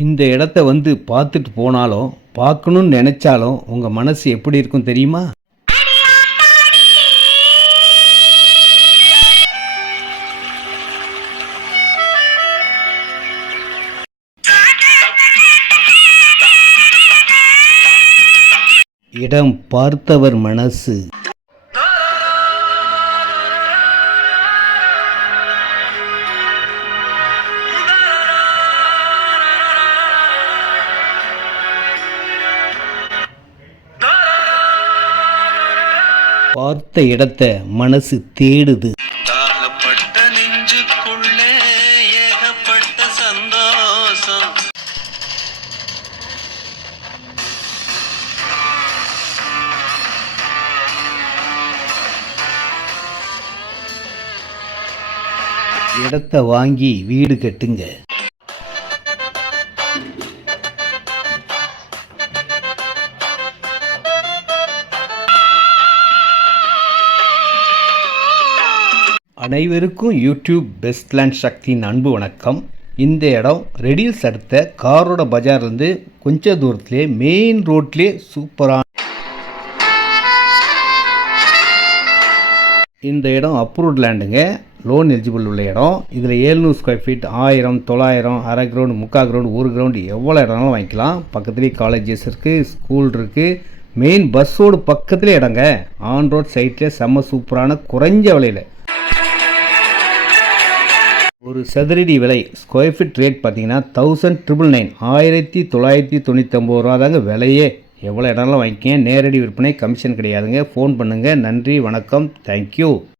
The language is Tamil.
இந்த இடத்த வந்து பார்த்துட்டு போனாலும் பார்க்கணும்னு நினைச்சாலும் உங்க மனசு எப்படி இருக்கும் தெரியுமா? இடம் பார்த்தவர் மனசு. பார்த்த இடத்த மனசு தேடுது. தாகப்பட்ட நெஞ்சுக்குள்ளே ஏகப்பட்ட சந்தோஷம். இடத்த வாங்கி வீடு கட்டுங்க. அனைவருக்கும் யூடியூப் பெஸ்ட் லேண்ட் சக்தியின் அன்பு வணக்கம். இந்த இடம் ரெடில்ஸ் அடுத்த காரோட பஜார்லேருந்து கொஞ்சம் தூரத்துலேயே மெயின் ரோட்லேயே சூப்பரான இந்த இடம் அப்ரூவ்ட் லேண்டுங்க. லோன் எலிஜிபிள் உள்ள இடம். இதில் 700 ஸ்கொயர் ஃபீட், 1000, 900, அரை கிரவுண்டு, 3/4 கிரவுண்டு, 1 கிரவுண்டு எவ்வளோ இடம்னாலும் வாங்கிக்கலாம். பக்கத்துலேயே காலேஜஸ் இருக்குது, ஸ்கூல் இருக்குது, மெயின் பஸ் ரோடு பக்கத்துலேயே இடங்க. ஆன் ரோட் சைட்டில் செம்ம சூப்பரான குறைஞ்ச விலையில். ஒரு சதுரடி விலை ஸ்கொயர் ஃபீட் ரேட் பார்த்தீங்கன்னா 1999 1999 ரூபா தாங்க விலையே. எவ்வளோ இடம்லாம் வாங்கிக்கங்க. நேரடி விற்பனை, கமிஷன் கிடையாதுங்க. ஃபோன் பண்ணுங்கள். நன்றி, வணக்கம், தேங்க்யூ.